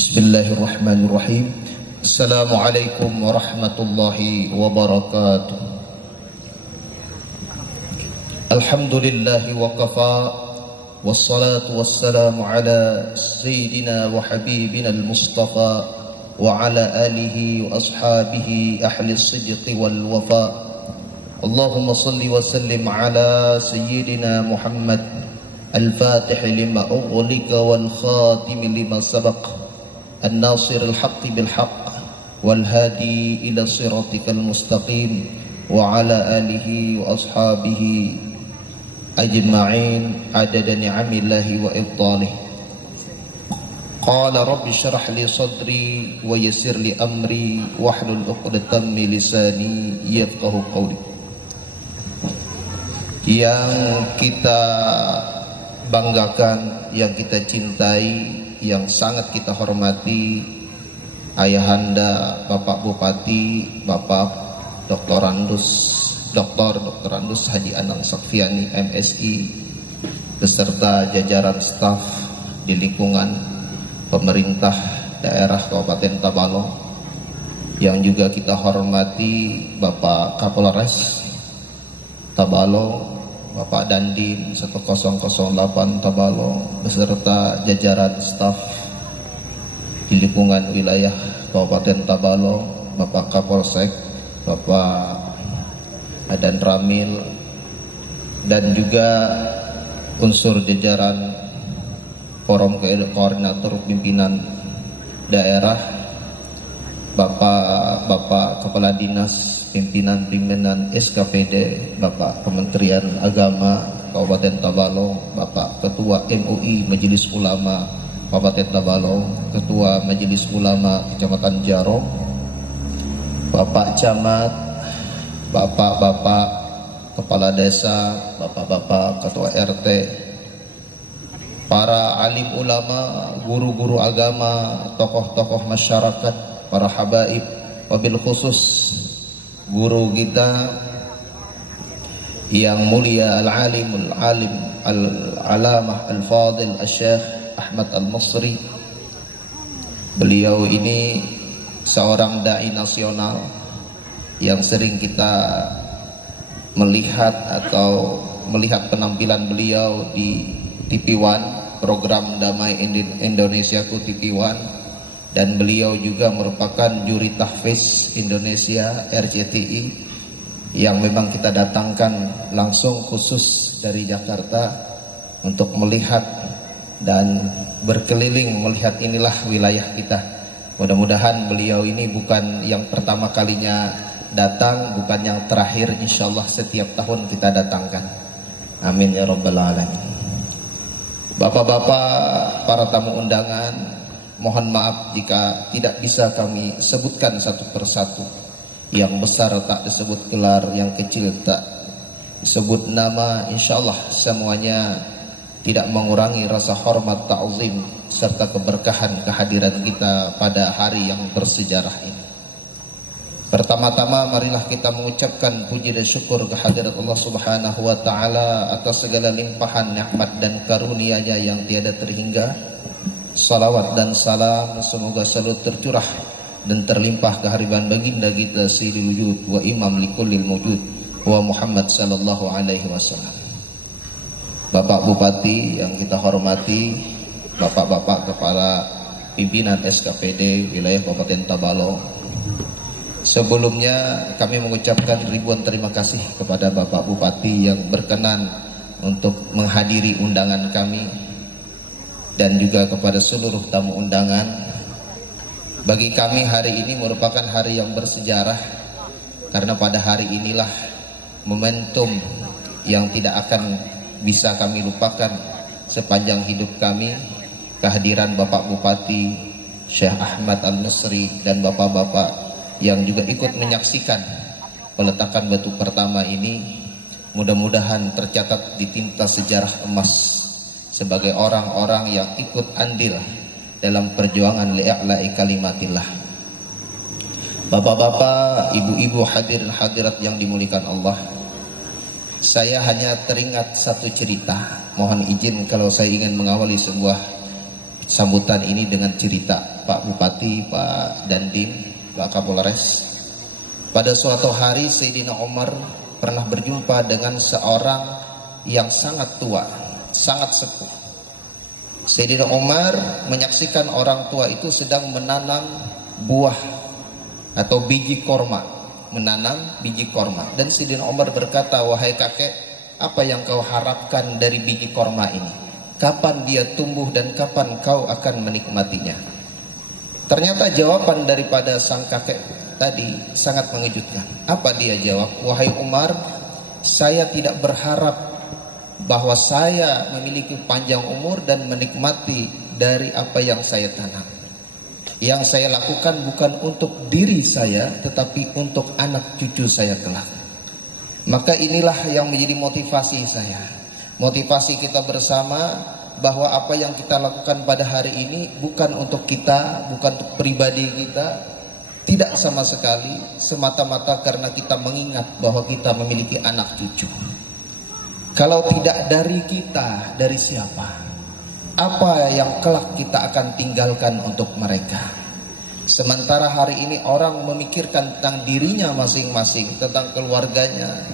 Bismillahirrahmanirrahim. Assalamualaikum warahmatullahi wabarakatuh. Alhamdulillahi wa kafa, wassalatu wassalamu ala sayyidina wa habibina al-Mustafa wa ala alihi wa ashabihi ahli as-sidqi wal wafa. Allahumma salli wa sallim ala sayyidina Muhammad al-Fatih lima ughliqa wal khatim lima sabaq, الناصر الحق بالحق والهادي إلى صراطك المستقيم وعلى آله وأصحابه أجمعين عدد نعم الله وإفضاله. قال رب اشرح لي صدري ويسر لي أمري واحلل عقدة من لساني يفقهوا قولي. Yang kita banggakan, yang kita cintai, yang sangat kita hormati, Ayahanda Bapak Bupati, Bapak Dr. Andus Haji Anang Sakfiani MSI, beserta jajaran staf di lingkungan pemerintah daerah Kabupaten Tabalong, yang juga kita hormati Bapak Kapolres Tabalong, Bapak Dandim 1008 Tabalong, beserta jajaran staf di lingkungan wilayah Kabupaten Tabalong, Bapak Kapolsek, Bapak Adan Ramil, dan juga unsur jajaran Forum Koordinator Pimpinan Daerah, Bapak Kepala Dinas, Pimpinan SKPD, Bapak Kementerian Agama Kabupaten Tabalong, Bapak Ketua MUI Majelis Ulama Kabupaten Tabalong, Ketua Majelis Ulama Kecamatan Jaro, Bapak Camat, Bapak Kepala Desa, Bapak Ketua RT, para alim ulama, guru-guru agama, tokoh-tokoh masyarakat, para habaib, wabil khusus guru kita yang mulia al-alim al-alamah al-fadil al-syekh Ahmad al-Masri. Beliau ini seorang dai nasional yang sering kita melihat penampilan beliau di TV One, program Damai Indonesiaku TV One. Dan beliau juga merupakan juri tahfiz Indonesia RCTI, yang memang kita datangkan langsung khusus dari Jakarta untuk melihat dan berkeliling melihat inilah wilayah kita. Mudah-mudahan beliau ini bukan yang pertama kalinya datang, bukan yang terakhir, insyaallah setiap tahun kita datangkan. Amin ya rabbal alamin. Bapak-bapak, para tamu undangan, mohon maaf jika tidak bisa kami sebutkan satu persatu. Yang besar tak disebut gelar, yang kecil tak disebut nama. Insyaallah semuanya tidak mengurangi rasa hormat, ta'zim, serta keberkahan kehadiran kita pada hari yang bersejarah ini. Pertama-tama marilah kita mengucapkan puji dan syukur kehadirat Allah Subhanahu wa taala atas segala limpahan nikmat dan karunia-Nya yang tiada terhingga. Salawat dan salam semoga selalu tercurah dan terlimpah kehadiran baginda kita Sayyidul Wujud wa Imam likullil mawjud wa Muhammad sallallahu alaihi wasallam. Bapak Bupati yang kita hormati, Bapak-bapak Kepala Pimpinan SKPD wilayah Kabupaten Tabalong, sebelumnya kami mengucapkan ribuan terima kasih kepada Bapak Bupati yang berkenan untuk menghadiri undangan kami, dan juga kepada seluruh tamu undangan. Bagi kami hari ini merupakan hari yang bersejarah, karena pada hari inilah momentum yang tidak akan bisa kami lupakan sepanjang hidup kami, kehadiran Bapak Bupati Syekh Ahmad Al-Masri dan bapak-bapak yang juga ikut menyaksikan peletakan batu pertama ini. Mudah-mudahan tercatat di tinta sejarah emas sebagai orang-orang yang ikut andil dalam perjuangan li'a'la'i kalimatillah. Bapak-bapak, ibu-ibu, hadirin hadirat yang dimuliakan Allah, Saya hanya teringat satu cerita. Mohon izin kalau saya ingin mengawali sebuah sambutan ini dengan cerita Pak Bupati, Pak Dandim, Pak Kapolres. Pada suatu hari Sayyidina Umar pernah berjumpa dengan seorang yang sangat tua, sangat sepuh. Sayyidina Umar menyaksikan orang tua itu sedang menanam buah atau biji korma, menanam biji korma. Dan Sayyidina Umar berkata, "Wahai kakek, apa yang kau harapkan dari biji korma ini? Kapan dia tumbuh dan kapan kau akan menikmatinya?" Ternyata jawaban daripada sang kakek tadi sangat mengejutkan. Apa dia jawab? "Wahai Umar, saya tidak berharap bahwa saya memiliki panjang umur dan menikmati dari apa yang saya tanam. Yang saya lakukan bukan untuk diri saya, tetapi untuk anak cucu saya kelak." Maka inilah yang menjadi motivasi saya, motivasi kita bersama, bahwa apa yang kita lakukan pada hari ini bukan untuk kita, bukan untuk pribadi kita, tidak sama sekali, semata-mata karena kita mengingat bahwa kita memiliki anak cucu. Kalau tidak dari kita, dari siapa? Apa yang kelak kita akan tinggalkan untuk mereka? Sementara hari ini orang memikirkan tentang dirinya masing-masing, tentang keluarganya,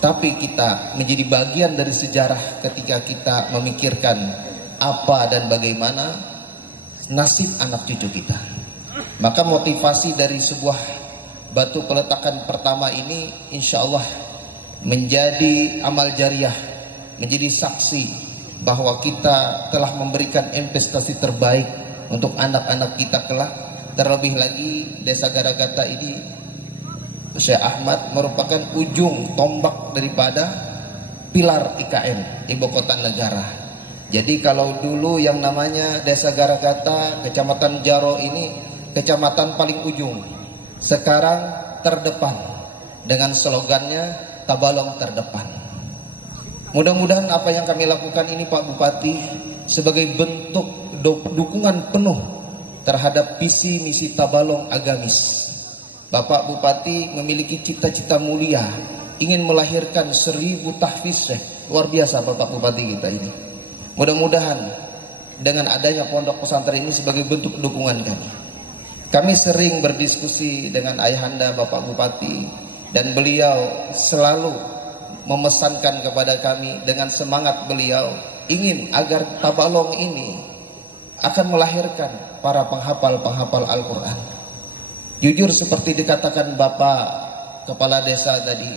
tapi kita menjadi bagian dari sejarah ketika kita memikirkan apa dan bagaimana nasib anak cucu kita. Maka motivasi dari sebuah batu peletakan pertama ini insya Allah menjadi amal jariah, menjadi saksi bahwa kita telah memberikan investasi terbaik untuk anak-anak kita kelak. Terlebih lagi Desa Garagata ini, Syekh Ahmad merupakan ujung tombak daripada pilar IKN, Ibu Kota Negara. Jadi kalau dulu yang namanya Desa Garagata, Kecamatan Jaro ini kecamatan paling ujung, sekarang terdepan dengan slogannya Tabalong terdepan. Mudah-mudahan apa yang kami lakukan ini Pak Bupati sebagai bentuk dukungan penuh terhadap visi misi Tabalong agamis. Bapak Bupati memiliki cita-cita mulia, ingin melahirkan 1000 tahfiz. Luar biasa Bapak Bupati kita ini. Mudah-mudahan dengan adanya pondok pesantren ini sebagai bentuk dukungan kami. Kami sering berdiskusi dengan ayahanda Bapak Bupati, dan beliau selalu memesankan kepada kami dengan semangat beliau ingin agar Tabalong ini akan melahirkan para penghafal-penghafal Al-Quran. Jujur seperti dikatakan Bapak Kepala Desa tadi,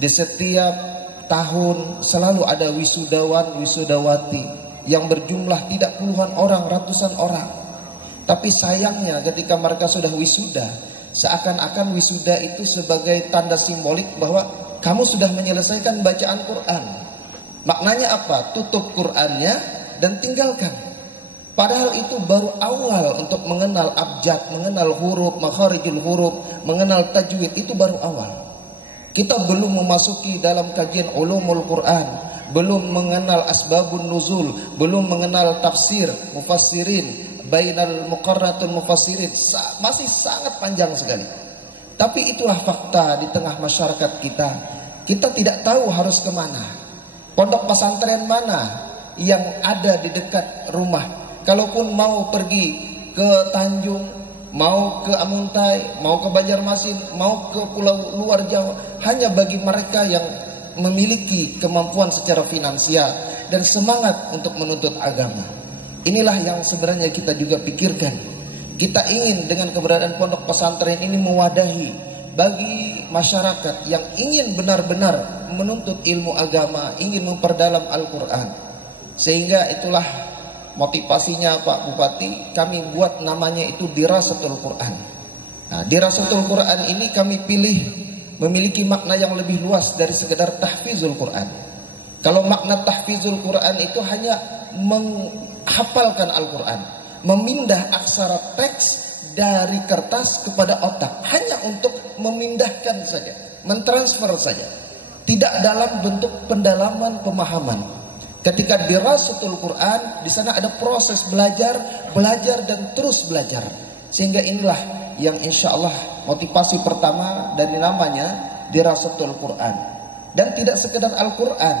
di setiap tahun selalu ada wisudawan, wisudawati yang berjumlah tidak puluhan orang, ratusan orang. Tapi sayangnya ketika mereka sudah wisuda, seakan-akan wisuda itu sebagai tanda simbolik bahwa kamu sudah menyelesaikan bacaan Quran. Maknanya apa? Tutup Qurannya dan tinggalkan. Padahal itu baru awal untuk mengenal abjad, mengenal huruf, makharijul huruf, mengenal tajwid, itu baru awal. Kita belum memasuki dalam kajian ulumul Quran, belum mengenal asbabun nuzul, belum mengenal tafsir, mufassirin, bainal muqarratun mufassirin, masih sangat panjang sekali. Tapi itulah fakta di tengah masyarakat kita. Kita tidak tahu harus kemana. Pondok pesantren mana yang ada di dekat rumah? Kalaupun mau pergi ke Tanjung, mau ke Amuntai, mau ke Banjarmasin, mau ke pulau luar Jawa, hanya bagi mereka yang memiliki kemampuan secara finansial dan semangat untuk menuntut agama. Inilah yang sebenarnya kita juga pikirkan. Kita ingin dengan keberadaan pondok pesantren ini mewadahi bagi masyarakat yang ingin benar-benar menuntut ilmu agama, ingin memperdalam Al-Quran. Sehingga itulah motivasinya Pak Bupati, kami buat namanya itu Dirasatul Quran. Nah, Dirasatul Quran ini kami pilih memiliki makna yang lebih luas dari sekedar tahfizul Quran. Kalau makna tahfizul Quran itu hanya menghafalkan Al-Quran, memindah aksara teks dari kertas kepada otak, hanya untuk memindahkan saja, mentransfer saja, tidak dalam bentuk pendalaman pemahaman. Ketika dirasatul Quran, di sana ada proses belajar dan terus belajar. Sehingga inilah yang insya Allah motivasi pertama dari namanya dirasatul Quran. Dan tidak sekedar Al-Quran,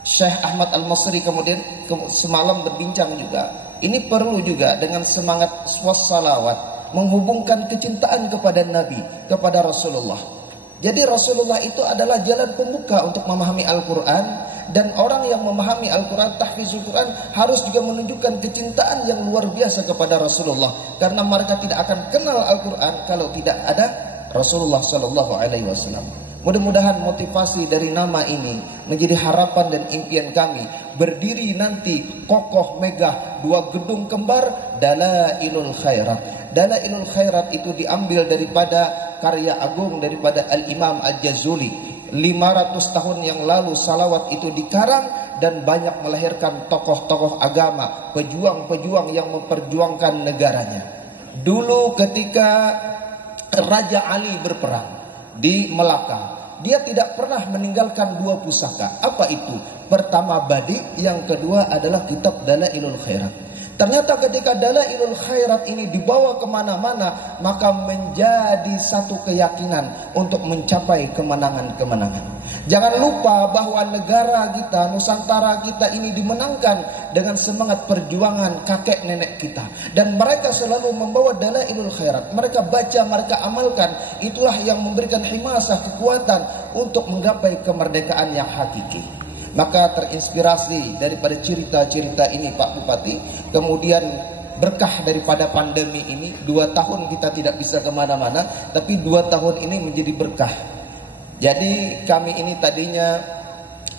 Syekh Ahmad Al-Masri kemudian semalam berbincang juga. Ini perlu juga dengan semangat wassalawat menghubungkan kecintaan kepada Nabi, kepada Rasulullah. Jadi Rasulullah itu adalah jalan pembuka untuk memahami Al-Quran. Dan orang yang memahami Al-Quran, tahfizul Quran, harus juga menunjukkan kecintaan yang luar biasa kepada Rasulullah. Karena mereka tidak akan kenal Al-Quran kalau tidak ada Rasulullah SAW. Mudah-mudahan motivasi dari nama ini menjadi harapan dan impian kami. Berdiri nanti kokoh megah 2 gedung kembar Dalailul Khairat. Dalailul Khairat itu diambil daripada karya agung daripada Al-Imam Al-Jazuli. 500 tahun yang lalu salawat itu dikarang dan banyak melahirkan tokoh-tokoh agama, pejuang-pejuang yang memperjuangkan negaranya. Dulu ketika Raja Ali berperang di Melaka, dia tidak pernah meninggalkan 2 pusaka. Apa itu? Pertama Badi, yang kedua adalah kitab Dalailul Khairat. Ternyata ketika Dalailul Khairat ini dibawa kemana-mana, maka menjadi satu keyakinan untuk mencapai kemenangan-kemenangan. Jangan lupa bahwa negara kita, Nusantara kita ini dimenangkan dengan semangat perjuangan kakek nenek kita. Dan mereka selalu membawa Dalailul Khairat. Mereka baca, mereka amalkan. Itulah yang memberikan himasah, kekuatan untuk menggapai kemerdekaan yang hakiki. Maka terinspirasi daripada cerita-cerita ini Pak Bupati, kemudian berkah daripada pandemi ini, 2 tahun kita tidak bisa kemana-mana, tapi 2 tahun ini menjadi berkah. Jadi kami ini tadinya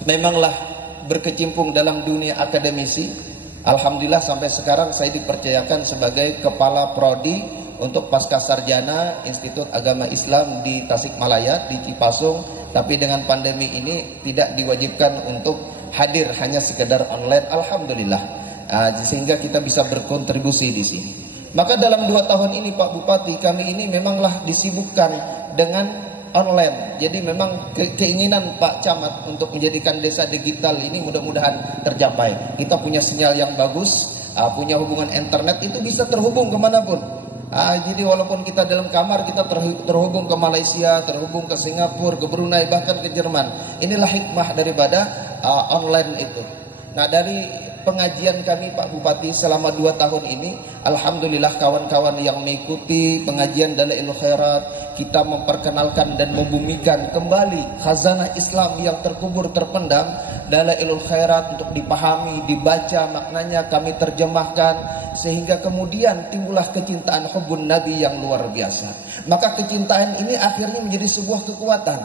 memanglah berkecimpung dalam dunia akademisi. Alhamdulillah sampai sekarang saya dipercayakan sebagai Kepala Prodi untuk Pasca Sarjana Institut Agama Islam di Tasikmalaya, di Cipasung. Tapi dengan pandemi ini tidak diwajibkan untuk hadir, hanya sekedar online. Alhamdulillah, sehingga kita bisa berkontribusi di sini. Maka dalam 2 tahun ini Pak Bupati, kami ini memanglah disibukkan dengan online. Jadi memang keinginan Pak Camat untuk menjadikan desa digital ini mudah-mudahan tercapai. Kita punya sinyal yang bagus, punya hubungan internet, itu bisa terhubung kemanapun. Jadi walaupun kita dalam kamar, kita terhubung ke Malaysia, terhubung ke Singapura, ke Brunei, bahkan ke Jerman. Inilah hikmah daripada online itu. Nah, dari pengajian kami Pak Bupati selama 2 tahun ini, alhamdulillah kawan-kawan yang mengikuti pengajian Dalailul Khairat, kita memperkenalkan dan membumikan kembali khazanah Islam yang terkubur terpendam. Dalailul Khairat untuk dipahami, dibaca maknanya, kami terjemahkan, sehingga kemudian timbullah kecintaan hubbun Nabi yang luar biasa. Maka kecintaan ini akhirnya menjadi sebuah kekuatan.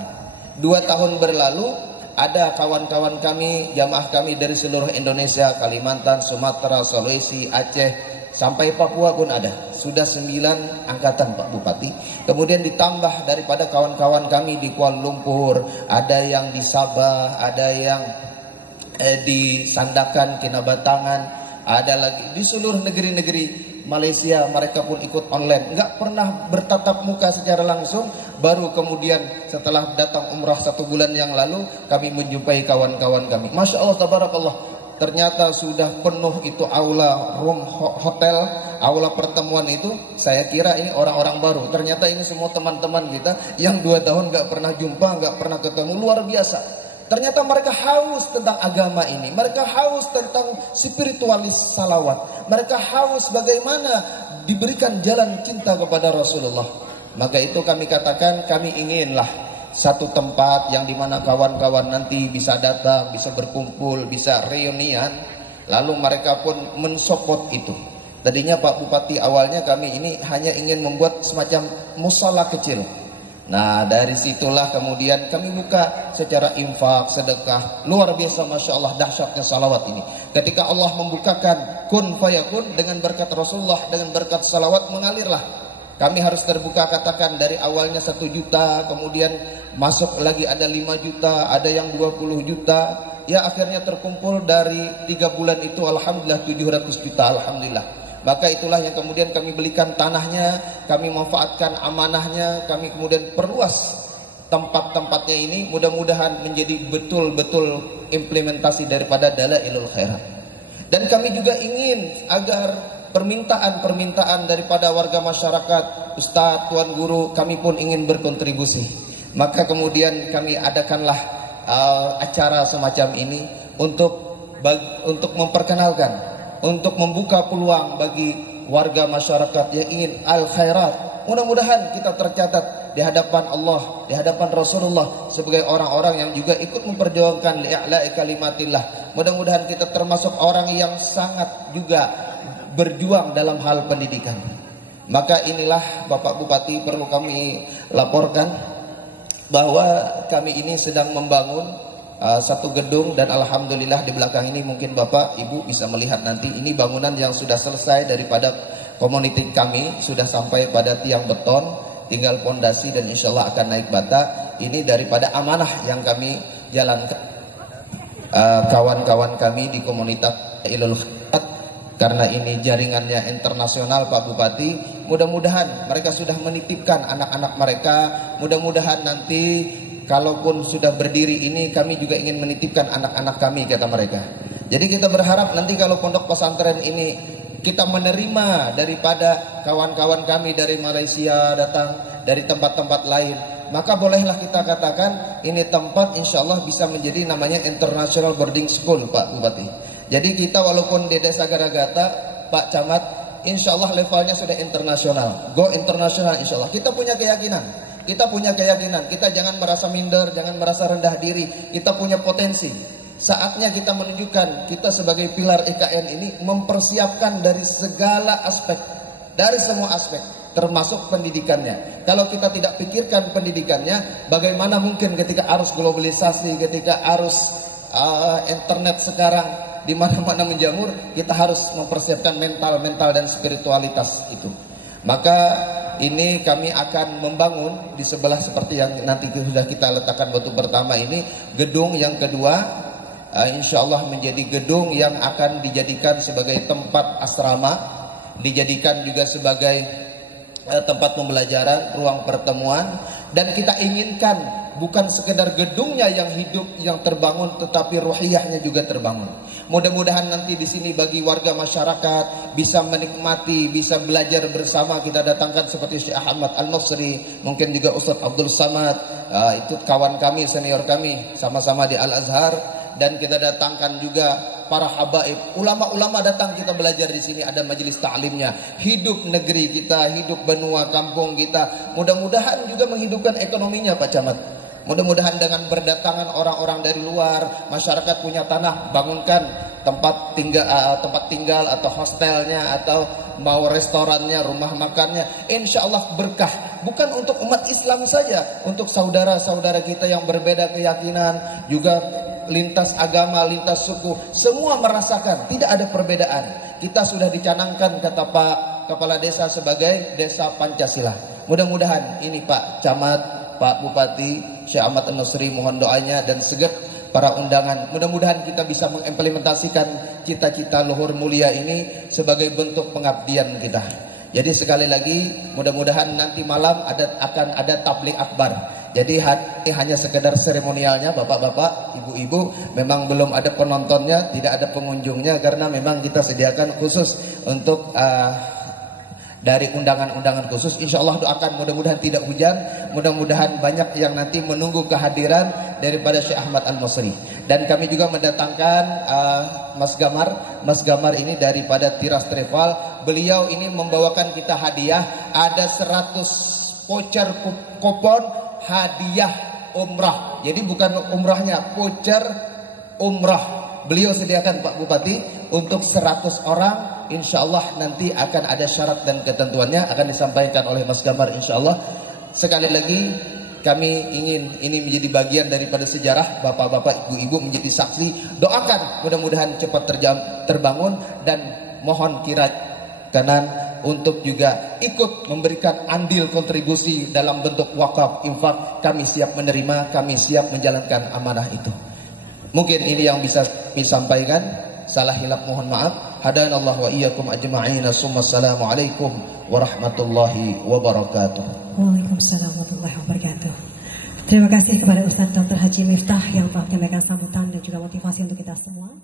2 tahun berlalu, ada kawan-kawan kami, jamaah kami dari seluruh Indonesia, Kalimantan, Sumatera, Sulawesi, Aceh, sampai Papua pun ada. Sudah 9 angkatan Pak Bupati. Kemudian ditambah daripada kawan-kawan kami di Kuala Lumpur, ada yang di Sabah, ada yang di Sandakan, Kinabatangan, ada lagi di seluruh negeri-negeri Malaysia. Mereka pun ikut online, nggak pernah bertatap muka secara langsung. Baru kemudian setelah datang umrah 1 bulan yang lalu, kami menjumpai kawan-kawan kami. Masya Allah, tabarakallah, ternyata sudah penuh itu aula room hotel, aula pertemuan itu. Saya kira ini orang-orang baru, ternyata ini semua teman-teman kita yang 2 tahun nggak pernah jumpa, nggak pernah ketemu. Luar biasa. Ternyata mereka haus tentang agama ini. Mereka haus tentang spiritualis salawat. Mereka haus bagaimana diberikan jalan cinta kepada Rasulullah. Maka itu kami katakan, kami inginlah satu tempat yang dimana kawan-kawan nanti bisa datang, bisa berkumpul, bisa reunian. Lalu mereka pun mensupport itu. Tadinya Pak Bupati, awalnya kami ini hanya ingin membuat semacam musala kecil. Nah, dari situlah kemudian kami buka secara infak, sedekah. Luar biasa, Masya Allah, dahsyatnya salawat ini. Ketika Allah membukakan kun fayakun dengan berkat Rasulullah, dengan berkat salawat mengalirlah. Kami harus terbuka, katakan dari awalnya 1 juta, kemudian masuk lagi ada 5 juta, ada yang 20 juta. Ya akhirnya terkumpul dari 3 bulan itu, alhamdulillah 700 juta, alhamdulillah. Maka itulah yang kemudian kami belikan tanahnya, kami manfaatkan amanahnya, kami kemudian perluas tempat-tempatnya ini. Mudah-mudahan menjadi betul-betul implementasi daripada Dalailul Khairat. Dan kami juga ingin agar permintaan-permintaan daripada warga masyarakat, Ustadz, Tuan Guru, kami pun ingin berkontribusi. Maka kemudian kami adakanlah acara semacam ini. untuk memperkenalkan, untuk membuka peluang bagi warga masyarakat yang ingin al-khairat. Mudah-mudahan kita tercatat di hadapan Allah, di hadapan Rasulullah sebagai orang-orang yang juga ikut memperjuangkan li'a'la'i kalimatillah. Mudah-mudahan kita termasuk orang yang sangat juga berjuang dalam hal pendidikan. Maka inilah Bapak Bupati perlu kami laporkan bahwa kami ini sedang membangun satu gedung, dan alhamdulillah di belakang ini mungkin Bapak Ibu bisa melihat nanti ini bangunan yang sudah selesai daripada komuniti kami, sudah sampai pada tiang beton, tinggal pondasi dan insya Allah akan naik bata. Ini daripada amanah yang kami jalankan kawan-kawan kami di komunitas Ilul Khairat, karena ini jaringannya internasional Pak Bupati. Mudah-mudahan mereka sudah menitipkan anak-anak mereka, mudah-mudahan nanti kalaupun sudah berdiri ini kami juga ingin menitipkan anak-anak kami, kata mereka. Jadi kita berharap nanti kalau pondok pesantren ini kita menerima daripada kawan-kawan kami dari Malaysia datang, dari tempat-tempat lain, maka bolehlah kita katakan ini tempat insya Allah bisa menjadi namanya International Boarding School Pak Bupati. Jadi kita walaupun di desa Garagata Pak Camat, insya Allah levelnya sudah internasional, go internasional insya Allah. Kita punya keyakinan, kita jangan merasa minder, jangan merasa rendah diri, kita punya potensi. Saatnya kita menunjukkan kita sebagai pilar IKN ini mempersiapkan dari segala aspek, dari semua aspek, termasuk pendidikannya. Kalau kita tidak pikirkan pendidikannya, bagaimana mungkin ketika arus globalisasi, ketika arus internet sekarang di mana-mana menjamur, kita harus mempersiapkan mental dan spiritualitas itu. Maka ini kami akan membangun di sebelah seperti yang nanti sudah kita letakkan batu pertama ini, gedung yang kedua. Insya Allah menjadi gedung yang akan dijadikan sebagai tempat asrama, dijadikan juga sebagai tempat pembelajaran, ruang pertemuan. Dan kita inginkan bukan sekedar gedungnya yang hidup, yang terbangun, tetapi ruhiyahnya juga terbangun. Mudah-mudahan nanti di sini bagi warga masyarakat bisa menikmati, bisa belajar bersama. Kita datangkan seperti Syekh Ahmad Al-Masri, mungkin juga Ustadz Abdul Samad, itu kawan kami, senior kami, sama-sama di Al-Azhar. Dan kita datangkan juga para habaib, ulama-ulama datang kita belajar di sini, ada majelis ta'limnya. Hidup negeri kita, hidup benua kampung kita, mudah-mudahan juga menghidupkan ekonominya Pak Camat. Mudah-mudahan dengan berdatangan orang-orang dari luar, masyarakat punya tanah, bangunkan tempat tinggal atau hostelnya, atau mau restorannya, rumah makannya. Insya Allah berkah, bukan untuk umat Islam saja, untuk saudara-saudara kita yang berbeda keyakinan, juga lintas agama, lintas suku, semua merasakan, tidak ada perbedaan. Kita sudah dicanangkan, kata Pak Kepala Desa, sebagai desa Pancasila. Mudah-mudahan ini Pak Camat, Pak Bupati, Syekh Ahmad Al-Nasri, mohon doanya dan segera para undangan. Mudah-mudahan kita bisa mengimplementasikan cita-cita luhur mulia ini sebagai bentuk pengabdian kita. Jadi sekali lagi, mudah-mudahan nanti malam akan ada tabligh akbar. Jadi hanya sekedar seremonialnya, bapak-bapak, ibu-ibu, memang belum ada penontonnya, tidak ada pengunjungnya, karena memang kita sediakan khusus untuk dari undangan-undangan khusus. Insya Allah doakan mudah-mudahan tidak hujan, mudah-mudahan banyak yang nanti menunggu kehadiran daripada Syekh Ahmad Al-Masri. Dan kami juga mendatangkan Mas Gamar ini daripada Tiras Travel. Beliau ini membawakan kita hadiah, ada 100 voucher kupon hadiah umrah. Jadi bukan umrahnya, voucher umrah. Beliau sediakan Pak Bupati untuk 100 orang. Insya Allah nanti akan ada syarat dan ketentuannya, akan disampaikan oleh Mas Gamar insya Allah. Sekali lagi kami ingin ini menjadi bagian daripada sejarah, bapak-bapak, ibu-ibu menjadi saksi. Doakan mudah-mudahan cepat terbangun, dan mohon kiranya kanan untuk juga ikut memberikan andil kontribusi dalam bentuk wakaf, infak. Kami siap menerima, kami siap menjalankan amanah itu. Mungkin ini yang bisa kami sampaikan. Salah hilaf mohon maaf. Hadanallahu wa iyyakum ajma'in. Assalamualaikum warahmatullahi wabarakatuh. Waalaikumsalam warahmatullahi wabarakatuh. Terima kasih kepada Ustaz Dr. Haji Miftah yang telah menyampaikan sambutan dan juga motivasi untuk kita semua.